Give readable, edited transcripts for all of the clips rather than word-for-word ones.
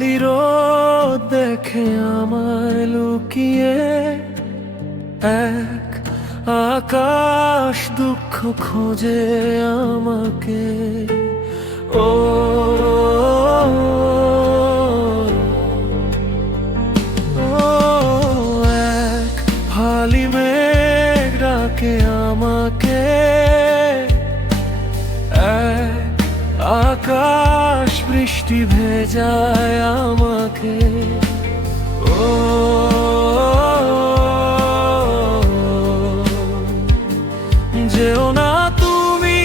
খালি রোদ দেখে আমার লুকিয়ে, এক আকাশ দুঃখ খোঁজে আমাকে। ও এক ফালি মেঘ ডাকে আমাকে, এক আকাশ বৃষ্টি ভেজায় আমাকে। ও যেও না তুমি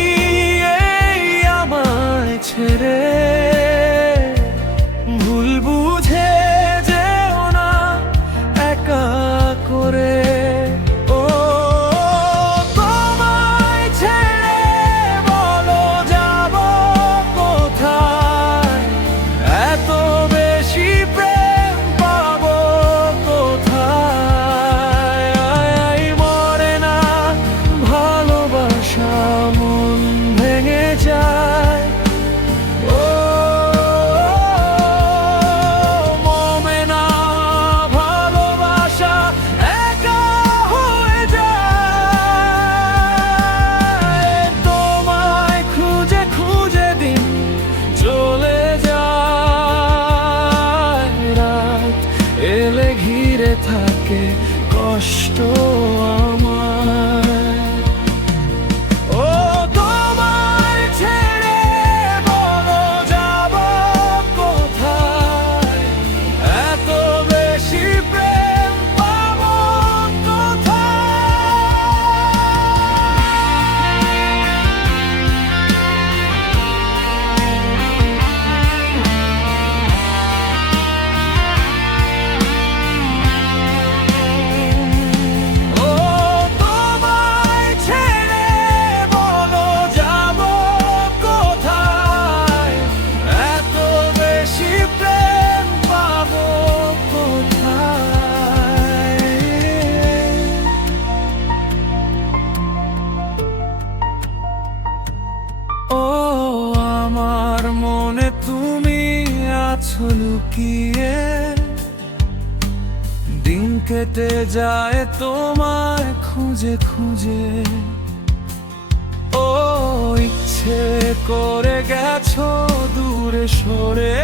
এই আমায় ছেড়ে, ভুল বুঝে যেও না একা করে। ও তোমায় ছেড়ে বলো যাব কোথায়, এত বেশি প্রেম পাবো কোথায়। মরে না ভালোবাসা, মন ভেঙে যায়। ও মমে না ভালোবাসা, একা হয়ে যায়। তোমায় খুঁজে খুঁজে দিন চলে যায়, রাত এলে ঘিরে থাকে কষ্ট আমার। ও তোমায় ছেড়ে বলো যাব কোথায়, এত বেশি প্রেম পাবো কোথায়। ও তোমায় ছেড়ে বলো যাব কোথায়, এত বেশি প্রেম পাবো কোথায়। ও আমার মনে তুমি আছো লুকিয়ে, দিন কেটে যায় তোমায় খুঁজে খুঁজে। ও ইচ্ছে করে গেছো দূরে সরে,